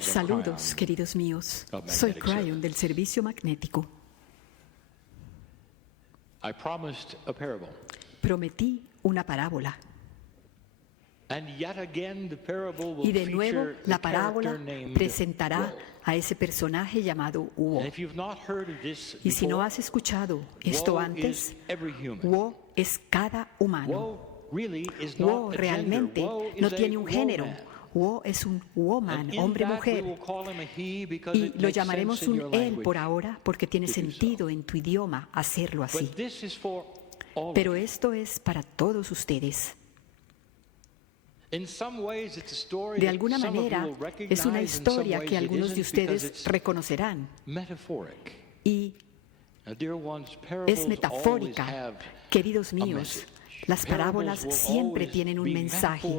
Saludos, queridos míos. Soy Cryon del Servicio Magnético. Prometí una parábola. Y de nuevo la parábola presentará a ese personaje llamado Wo. Y si no has escuchado esto antes, Wo es cada humano. Wo realmente no tiene un género. Wo es un woman, hombre-mujer. Y lo llamaremos un él por ahora porque tiene sentido en tu idioma hacerlo así. Pero esto es para todos ustedes. De alguna manera, es una historia que algunos de ustedes reconocerán. Y es metafórica. Queridos míos, las parábolas siempre tienen un mensaje.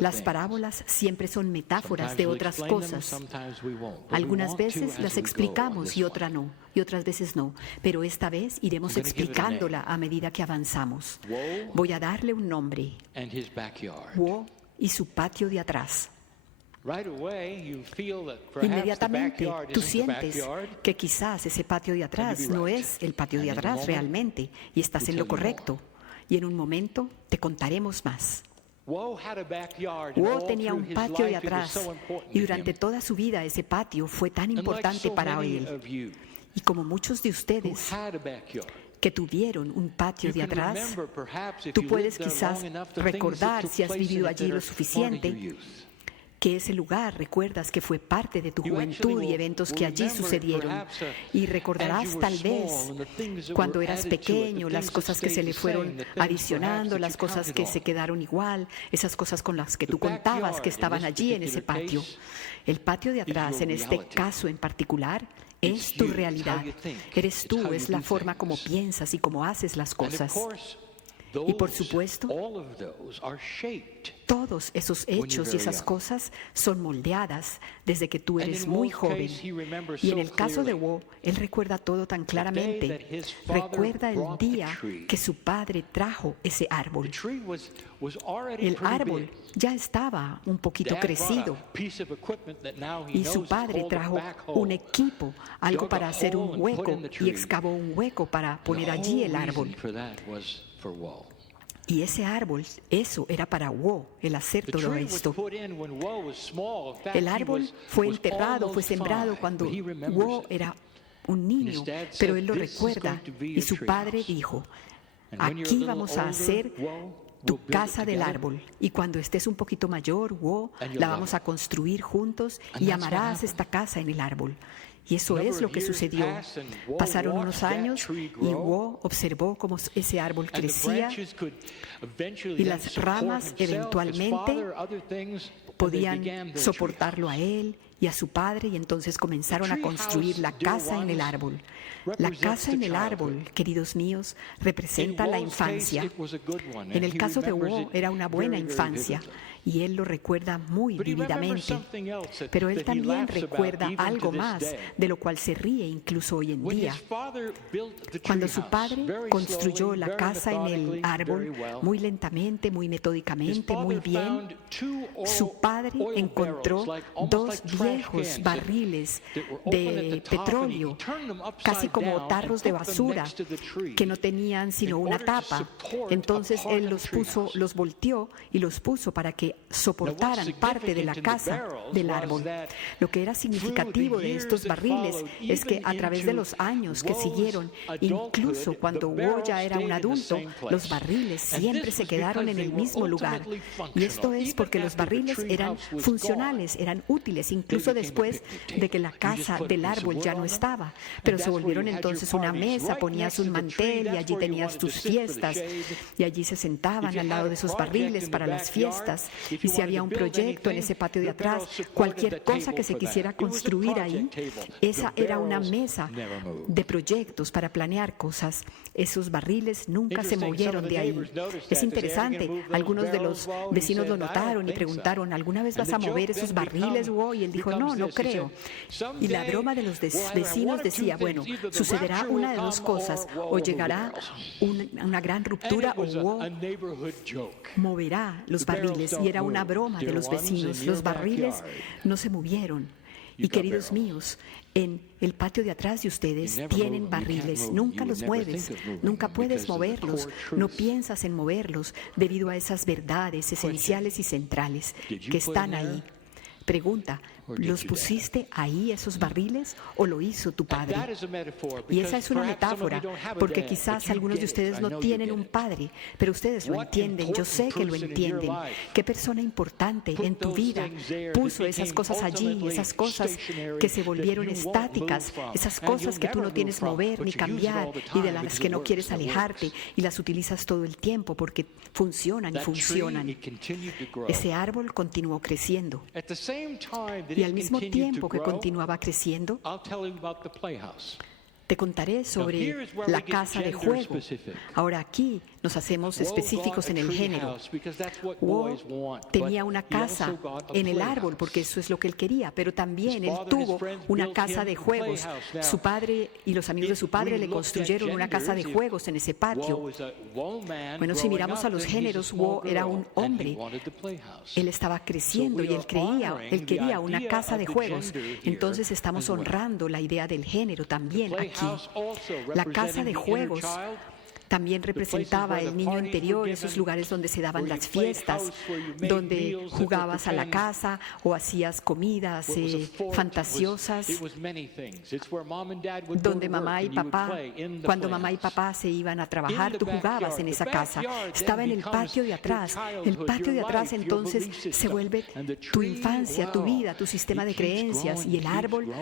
Las parábolas siempre son metáforas de otras cosas. Algunas veces las explicamos y otras veces no. Pero esta vez iremos explicándola a medida que avanzamos. Voy a darle un nombre. Wo y su patio de atrás. Inmediatamente tú sientes que quizás ese patio de atrás no es el patio de atrás realmente y estás en lo correcto. Y en un momento te contaremos más. Wo tenía un patio de atrás y durante toda su vida ese patio fue tan importante para él. Y como muchos de ustedes que tuvieron un patio de atrás, tú puedes quizás recordar, si has vivido allí lo suficiente, que ese lugar recuerdas que fue parte de tu juventud y eventos que allí sucedieron. Y recordarás tal vez cuando eras pequeño, las cosas que se le fueron adicionando, las cosas que se quedaron igual, esas cosas con las que tú contabas que estaban allí en ese patio. El patio de atrás, en este caso en particular, es tu realidad. Eres tú, es la forma como piensas y cómo haces las cosas. Y por supuesto, todos esos hechos y esas cosas son moldeadas desde que tú eres muy joven. Y en el caso de Wo, él recuerda todo tan claramente. Recuerda el día que su padre trajo ese árbol. El árbol ya estaba un poquito crecido. Y su padre trajo un equipo, algo para hacer un hueco, y excavó un hueco para poner allí el árbol. Y ese árbol, eso era para Wo, el hacer todo esto. El árbol fue enterrado, fue sembrado cuando Wo era un niño, pero él lo recuerda. Y su padre dijo, aquí vamos a hacer tu casa del árbol. Y cuando estés un poquito mayor, Wo, la vamos a construir juntos y amarás esta casa en el árbol. Y eso es lo que sucedió. Pasaron unos años y Wo observó cómo ese árbol crecía y las ramas eventualmente podían soportarlo a él y a su padre, y entonces comenzaron a construir la casa en el árbol. La casa en el árbol, queridos míos, representa la infancia. En el caso de Wo era una buena infancia y él lo recuerda muy vívidamente. Pero él también recuerda algo más, de lo cual se ríe incluso hoy en día. Cuando su padre construyó la casa en el árbol, muy lentamente, muy metódicamente, muy bien, su padre encontró dos viejos barriles de petróleo, casi como tarros de basura, que no tenían sino una tapa. Entonces él los volteó y los puso para que soportaran parte de la casa del árbol. Lo que era significativo de estos barriles es que a través de los años que siguieron, incluso cuando Wo ya era un adulto, los barriles siempre se quedaron en el mismo lugar. Y esto es porque los barriles eran funcionales, eran útiles, incluso después de que la casa del árbol ya no estaba. Pero se volvieron entonces una mesa, ponías un mantel y allí tenías tus fiestas. Y allí se sentaban al lado de esos barriles para las fiestas. Y si había un proyecto en ese patio de atrás, cualquier cosa que se quisiera construir ahí, esa era una mesa de proyectos para planear cosas. Esos barriles nunca se movieron de ahí. Es interesante, algunos de los vecinos lo notaron y preguntaron, ¿alguna vez vas a mover esos barriles, Wo? Y él dijo, no creo. Y la broma de los vecinos decía, bueno, sucederá una de dos cosas, o llegará una gran ruptura o Wo moverá los barriles. Y era una broma de los vecinos. Los barriles no se movieron. Y queridos míos, en el patio de atrás de ustedes tienen barriles. Nunca los mueves, nunca puedes moverlos, no piensas en moverlos debido a esas verdades esenciales y centrales que están ahí. Pregunta, ¿los pusiste ahí esos barriles o lo hizo tu padre? Y esa es una metáfora, porque quizás algunos de ustedes no tienen un padre, pero ustedes lo entienden, yo sé que lo entienden. ¿Qué persona importante en tu vida puso esas cosas allí, esas cosas que se volvieron estáticas, esas cosas que tú no tienes mover ni cambiar y de las que no quieres alejarte y las utilizas todo el tiempo porque funcionan y funcionan? Ese árbol continuó creciendo. Y al mismo tiempo que continuaba creciendo, te contaré sobre la casa de juego. Ahora aquí nos hacemos específicos en el género. Wo tenía una casa en el árbol porque eso es lo que él quería, pero también él tuvo una casa de juegos. Su padre y los amigos de su padre le construyeron una casa de juegos en ese patio. Bueno, si miramos a los géneros, Wo era un hombre. Él estaba creciendo y él quería una casa de juegos. Entonces estamos honrando la idea del género también aquí. La casa de juegos también representaba el niño interior, esos lugares donde se daban las fiestas, donde jugabas a la casa o hacías comidas fantasiosas, donde cuando mamá y papá se iban a trabajar, tú jugabas en esa casa. Estaba en el patio de atrás. El patio de atrás entonces se vuelve tu infancia, tu vida, tu sistema de creencias, y el árbol,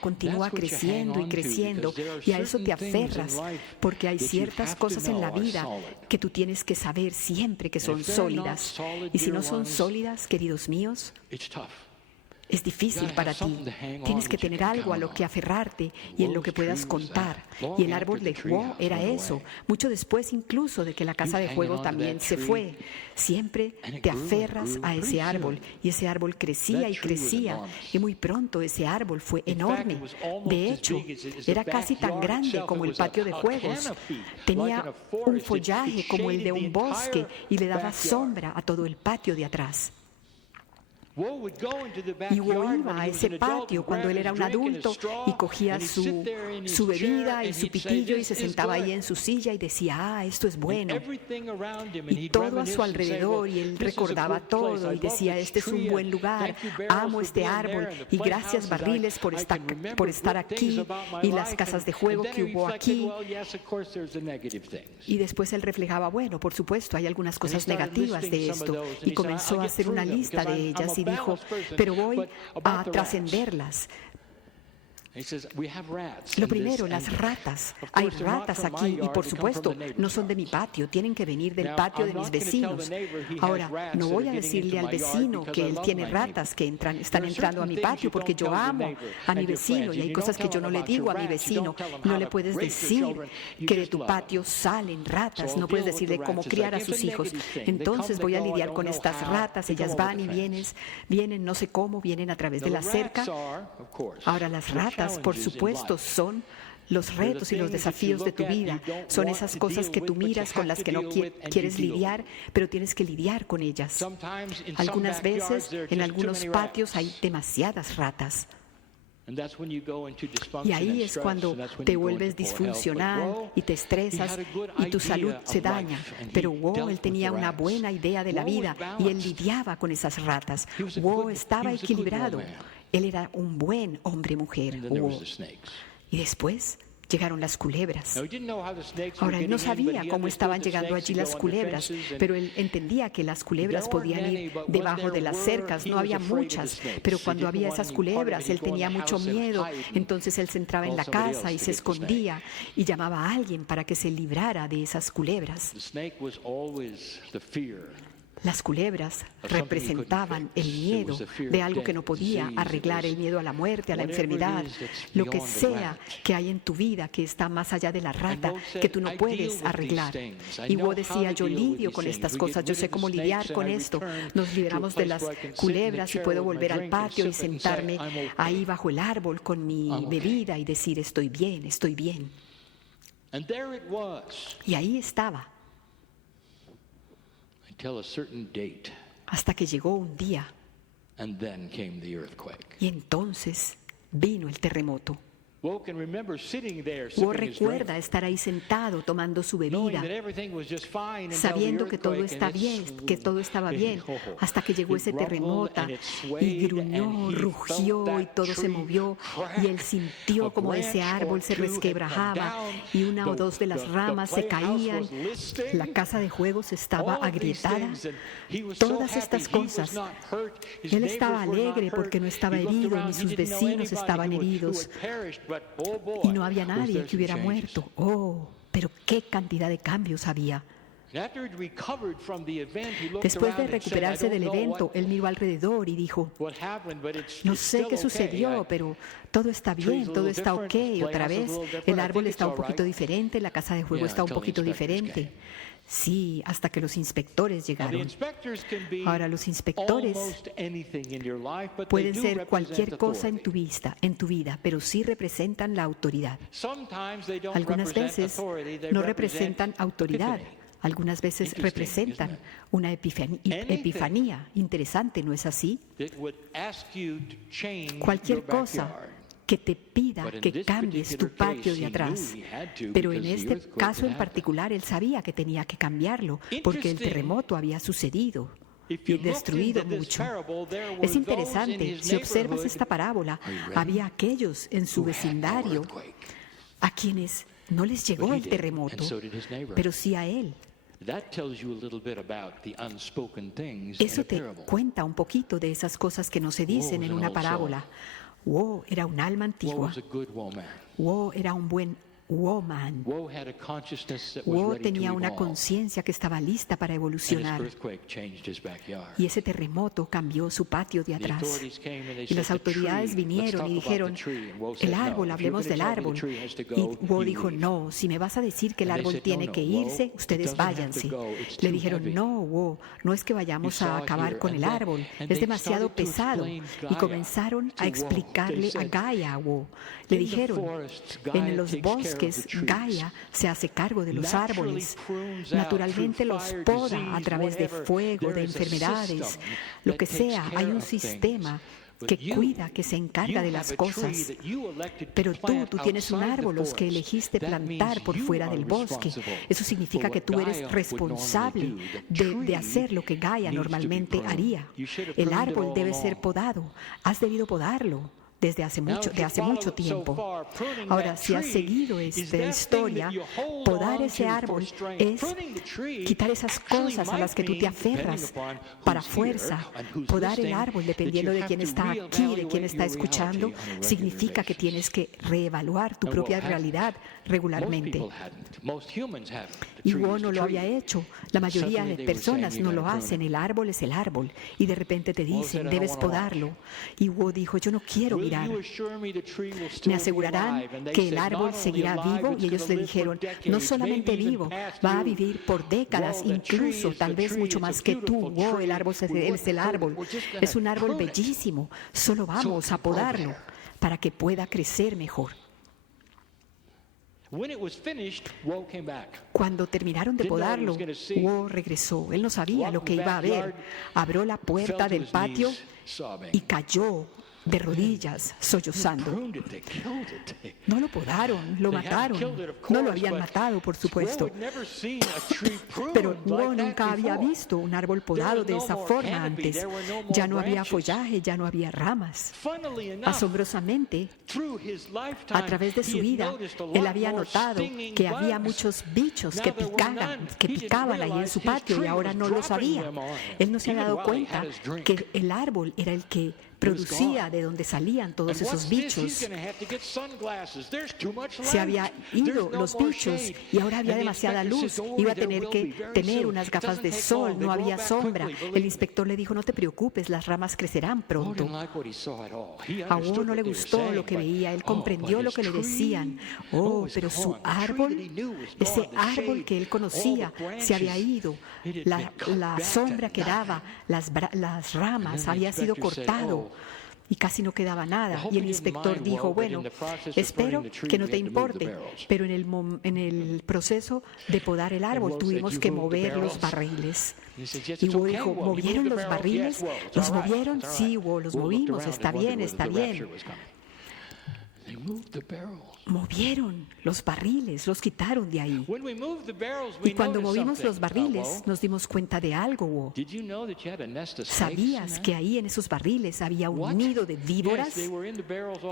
continúa creciendo y creciendo, y a eso te aferras, porque hay ciertas cosas en la vida que tú tienes que saber siempre que son sólidas. Y si no son sólidas, queridos míos, es difícil para ti. Tienes que tener algo a lo que aferrarte y en lo que puedas contar. Y el árbol de Wo era eso. Mucho después incluso de que la casa de juego también se fue. Siempre te aferras a ese árbol. Y ese árbol crecía y crecía. Y muy pronto ese árbol fue enorme. De hecho, era casi tan grande como el patio de juegos. Tenía un follaje como el de un bosque y le daba sombra a todo el patio de atrás. Y Wo iba a ese patio cuando él era un adulto y cogía su bebida y su pitillo y se sentaba ahí en su silla y decía, esto es bueno. Y todo a su alrededor, y él recordaba todo y decía, este es un buen lugar, amo este árbol y gracias barriles por estar aquí y las casas de juego que hubo aquí. Y después él reflejaba, bueno, por supuesto, hay algunas cosas negativas de esto, y comenzó a hacer una lista de ellas y dijo, pero voy a trascenderlas. Lo primero, las ratas. Hay ratas aquí y por supuesto no son de mi patio, tienen que venir del patio de mis vecinos. Ahora, no voy a decirle al vecino que él tiene ratas que están entrando a mi patio porque yo amo a mi vecino y hay cosas que yo no le digo a mi vecino. No le puedes decir que de tu patio salen ratas, no puedes decirle cómo criar a sus hijos. Entonces voy a lidiar con estas ratas, ellas van y vienen no sé cómo, vienen a través de la cerca. Ahora las ratas, por supuesto, son los retos y los desafíos de tu vida. Son esas cosas que tú miras con las que no quieres lidiar, pero tienes que lidiar con ellas. Algunas veces, en algunos patios hay demasiadas ratas. Y ahí es cuando te vuelves disfuncional y te estresas y tu salud se daña. Pero Wo, él tenía una buena idea de la vida y él lidiaba con esas ratas. Wo estaba equilibrado. Él era un buen hombre-mujer. Y después llegaron las culebras. Ahora, él no sabía cómo estaban llegando allí las culebras, pero él entendía que las culebras podían ir debajo de las cercas. No había muchas, pero cuando había esas culebras, él tenía mucho miedo. Entonces él se entraba en la casa y se escondía y llamaba a alguien para que se librara de esas culebras. Las culebras representaban el miedo de algo que no podía arreglar, el miedo a la muerte, a la enfermedad, lo que sea que hay en tu vida que está más allá de la rata, que tú no puedes arreglar. Y Wo decía, yo lidio con estas cosas, yo sé cómo lidiar con esto. Nos liberamos de las culebras y puedo volver al patio y sentarme ahí bajo el árbol con mi bebida y decir, estoy bien, estoy bien. Y ahí estaba. Hasta que llegó un día. Y entonces vino el terremoto. Wo recuerda estar ahí sentado tomando su bebida, sabiendo que todo está bien, que todo estaba bien, hasta que llegó ese terremoto y gruñó, rugió y todo se movió y él sintió como ese árbol se resquebrajaba y una o dos de las ramas se caían, la casa de juegos estaba agrietada. Todas estas cosas, él estaba alegre porque no estaba herido, ni sus vecinos estaban heridos. Y no había nadie que hubiera muerto. Oh, pero qué cantidad de cambios había. Después de recuperarse del evento, él miró alrededor y dijo, no sé qué sucedió, pero todo está bien, todo está ok. Otra vez, el árbol está un poquito diferente, la casa de juego está un poquito diferente. Sí, hasta que los inspectores llegaron. Ahora, los inspectores pueden ser cualquier cosa en tu vida, pero sí representan la autoridad. Algunas veces no representan autoridad. Algunas veces representan una epifanía. Interesante, ¿no es así? Cualquier cosa que te pida que cambies tu patio de atrás. Pero en este caso en particular, él sabía que tenía que cambiarlo, porque el terremoto había sucedido y destruido mucho. Es interesante, si observas esta parábola, había aquellos en su vecindario a quienes no les llegó el terremoto, pero sí a él. Eso te cuenta un poquito de esas cosas que no se dicen en una parábola. Wo era un alma antigua. Wo era un buen woman. Wo tenía una conciencia que estaba lista para evolucionar. Y ese terremoto cambió su patio de atrás. Y las autoridades vinieron y dijeron, el árbol, hablemos del árbol. Y Wo dijo, no, si me vas a decir que el árbol tiene que irse, ustedes váyanse. Le dijeron, no, Wo, no es que vayamos a acabar con el árbol, es demasiado pesado. Y comenzaron a explicarle a Gaia a Wo. Le dijeron, en los bosques, Gaia se hace cargo de los árboles. Naturalmente los poda a través de fuego, de enfermedades, lo que sea. Hay un sistema que cuida, que se encarga de las cosas. Pero tú tienes un árbol, los que elegiste plantar por fuera del bosque. Eso significa que tú eres responsable de hacer lo que Gaia normalmente haría. El árbol debe ser podado. Has debido podarlo desde hace mucho tiempo. Ahora, si has seguido esta historia, podar ese árbol es quitar esas cosas a las que tú te aferras para fuerza. Podar el árbol, dependiendo de quién está aquí, de quién está escuchando, significa que tienes que reevaluar tu propia realidad regularmente. Y Wo no lo había hecho. La mayoría de personas no lo hacen. El árbol es el árbol. Y de repente te dicen, debes podarlo. Y Wo dijo, yo no quiero mirar. Me asegurarán que el árbol seguirá vivo. Y ellos le dijeron, no solamente vivo, va a vivir por décadas, incluso tal vez mucho más que tú. Wo, el árbol es el árbol. Es un árbol bellísimo. Solo vamos a podarlo para que pueda crecer mejor. Cuando terminaron de podarlo, Wo regresó. Él no sabía lo que iba a ver. Abrió la puerta del patio y cayó de rodillas, sollozando. No lo podaron, lo mataron. No lo habían matado, por supuesto. Pero Wo nunca había visto un árbol podado de esa forma antes. Ya no había follaje, ya no había ramas. Asombrosamente, a través de su vida, él había notado que había muchos bichos que picaban ahí en su patio y ahora no lo sabía. Él no se había dado cuenta que el árbol era el que producía, de donde salían todos esos bichos. Se había ido los bichos y ahora había demasiada luz. Iba a tener que tener unas gafas de sol, no había sombra. El inspector le dijo, no te preocupes, las ramas crecerán pronto. A Wo no le gustó lo que veía, él comprendió lo que le decían. Oh, pero su árbol, ese árbol que él conocía, se había ido. La sombra que daba, las ramas, había sido cortado y casi no quedaba nada. Y el inspector dijo, bueno, espero que no te importe, pero en el proceso de podar el árbol tuvimos que mover los barriles. Y Wo dijo, ¿movieron los barriles? ¿Los movieron? Sí, Wo, los movimos, está bien, está bien. Movieron los barriles, los quitaron de ahí. Y cuando movimos los barriles, nos dimos cuenta de algo, Wo. ¿Sabías que ahí en esos barriles había un nido de víboras?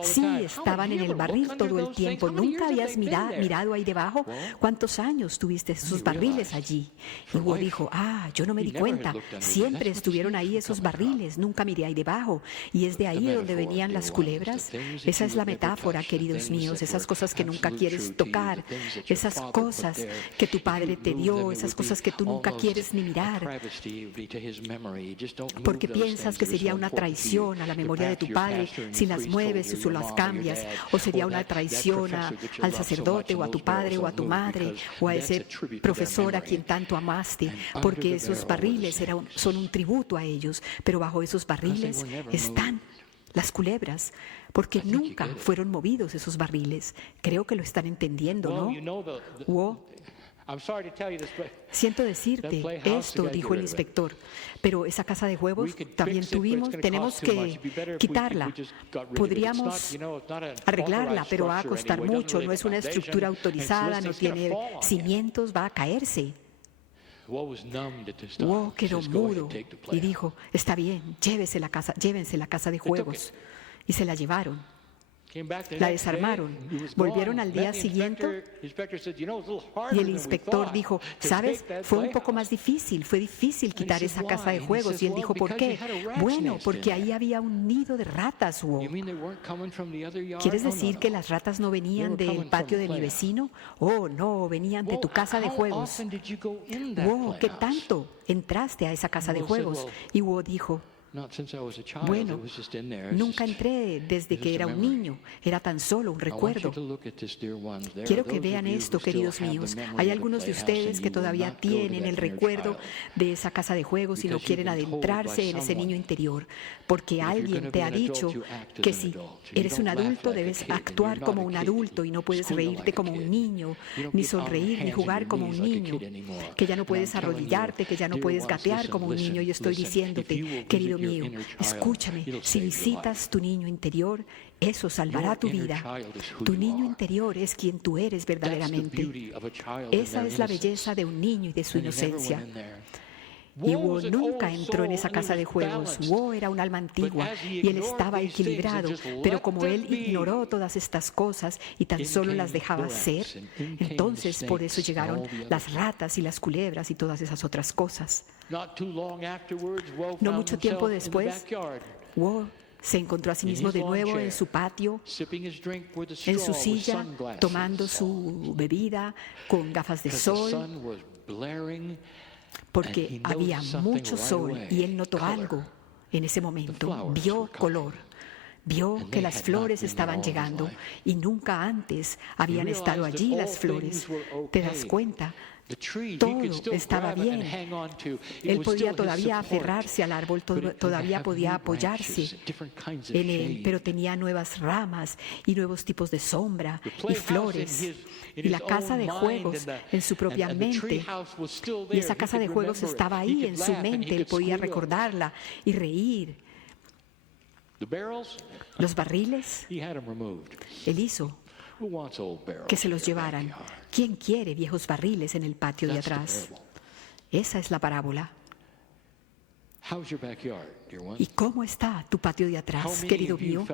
Sí, estaban en el barril todo el tiempo. ¿Nunca habías mirado ahí debajo? ¿Cuántos años tuviste esos barriles allí? Y Wo dijo, yo no me di cuenta. Siempre estuvieron ahí esos barriles. Nunca miré ahí debajo. Y es de ahí donde venían las culebras. Esa es la metáfora, queridos míos. Esas cosas que nunca quieres tocar, esas cosas que tu padre te dio, esas cosas que tú nunca quieres ni mirar, porque piensas que sería una traición a la memoria de tu padre si las mueves o si las cambias, o sería una traición al sacerdote o a tu padre o a tu madre o a ese profesor a quien tanto amaste, porque esos barriles son un tributo a ellos, pero bajo esos barriles están las culebras, porque nunca fueron movidos esos barriles. Creo que lo están entendiendo, ¿no? Wo, siento decirte esto, dijo el inspector, pero esa casa de huevos también tenemos que quitarla. Podríamos arreglarla, pero va a costar mucho, no es una estructura autorizada, no tiene cimientos, va a caerse. Wo quedó mudo y dijo, está bien, llévense la casa de juegos. Y se la llevaron. La desarmaron. Volvieron al día siguiente y el inspector dijo, ¿sabes? Fue un poco más difícil. Fue difícil quitar esa casa de juegos. Y él dijo, ¿por qué? Bueno, porque ahí había un nido de ratas, Wo. ¿Quieres decir que las ratas no venían del patio de mi vecino? Oh, no, venían de tu casa de juegos. Wo, ¿qué tanto entraste a esa casa de juegos? Y Wo dijo, bueno, nunca entré desde que era un niño, era tan solo un recuerdo. Quiero que vean esto, queridos míos. Hay algunos de ustedes que todavía tienen el recuerdo de esa casa de juegos y no quieren adentrarse en ese niño interior, porque alguien te ha dicho que si eres un adulto debes actuar como un adulto y no puedes reírte como un niño, ni sonreír, ni jugar como un niño, que ya no puedes arrodillarte, que ya no puedes gatear como un niño. Y estoy diciéndote, querido mío, escúchame, si visitas tu niño interior, eso salvará tu vida. Tu niño interior es quien tú eres verdaderamente. Esa es la belleza de un niño y de su inocencia. Y Wo nunca entró en esa casa de juegos. Wo era un alma antigua y él estaba equilibrado, pero como él ignoró todas estas cosas y tan solo las dejaba ser, entonces por eso llegaron las ratas y las culebras y todas esas otras cosas. No mucho tiempo después, Wo se encontró a sí mismo de nuevo en su patio, en su silla, tomando su bebida con gafas de sol, porque había mucho sol y él notó algo en ese momento, vio color. Vio que las flores estaban llegando y nunca antes habían estado allí las flores. ¿Te das cuenta? Todo estaba bien. Él podía todavía aferrarse al árbol, todavía podía apoyarse en él, pero tenía nuevas ramas y nuevos tipos de sombra y flores. Y la casa de juegos en su propia mente, y esa casa de juegos estaba ahí en su mente, él podía recordarla y reír. Los barriles, él hizo que se los llevaran. ¿Quién quiere viejos barriles en el patio de atrás? Esa es la parábola. ¿Y cómo está tu patio de atrás, querido mío?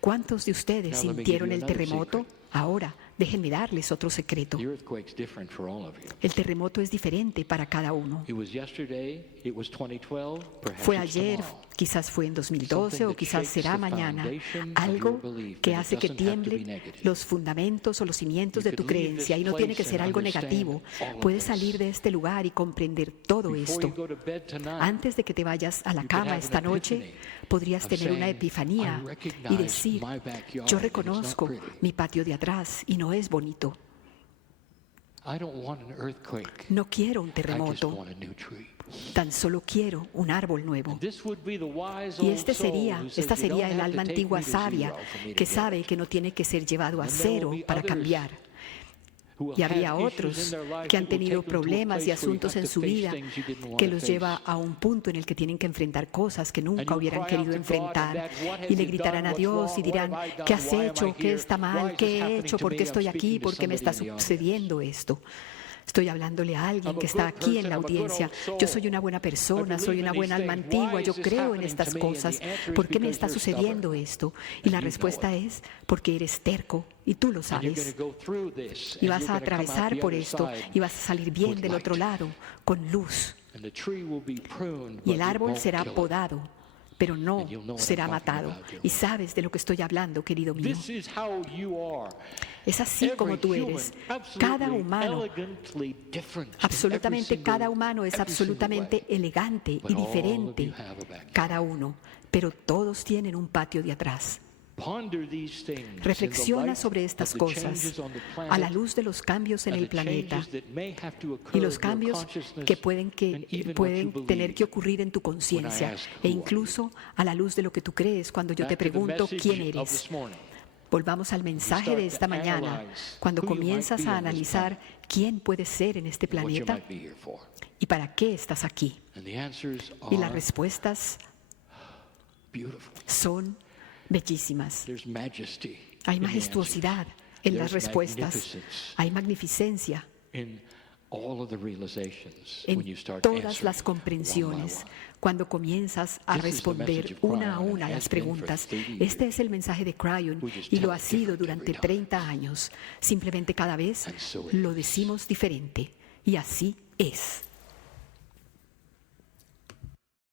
¿Cuántos de ustedes sintieron el terremoto? Ahora, déjenme darles otro secreto. El terremoto es diferente para cada uno. Fue ayer, Quizás fue en 2012 o quizás será mañana. Algo que hace que tiemblen los fundamentos o los cimientos de tu creencia, y no tiene que ser algo negativo. Puedes salir de este lugar y comprender todo esto. Antes de que te vayas a la cama esta noche, podrías tener una epifanía y decir: yo reconozco mi patio de atrás y no es bonito. No quiero un terremoto. Tan solo quiero un árbol nuevo. Y esta sería el alma antigua sabia que sabe que no tiene que ser llevado a cero para cambiar. Y habría otros que han tenido problemas y asuntos en su vida que los lleva a un punto en el que tienen que enfrentar cosas que nunca hubieran querido enfrentar. Y le gritarán a Dios y dirán: ¿qué has hecho? ¿Qué está mal? ¿Qué he hecho? ¿Por qué estoy aquí? ¿Por qué me está sucediendo esto? Estoy hablándole a alguien que está aquí en la audiencia. Yo soy una buena persona, soy una buena alma antigua, yo creo en estas cosas. ¿Por qué me está sucediendo esto? Y la respuesta es: porque eres terco y tú lo sabes. Y vas a atravesar por esto y vas a salir bien del otro lado, con luz. Y el árbol será podado, pero no será matado. Y sabes de lo que estoy hablando, querido mío. Es así como tú eres. Cada humano, absolutamente cada humano es absolutamente elegante y diferente. Cada uno. Pero todos tienen un patio de atrás. Reflexiona sobre estas cosas a la luz de los cambios en el planeta y los cambios que pueden tener que ocurrir en tu conciencia, e incluso a la luz de lo que tú crees cuando yo te pregunto quién eres. Volvamos al mensaje de esta mañana, cuando comienzas a analizar quién puedes ser en este planeta y para qué estás aquí. Y las respuestas son bellísimas. Hay majestuosidad en las respuestas. Hay magnificencia en todas las comprensiones cuando comienzas a responder una a una las preguntas. Este es el mensaje de Kryon y lo ha sido durante 30 años. Simplemente cada vez lo decimos diferente y así es.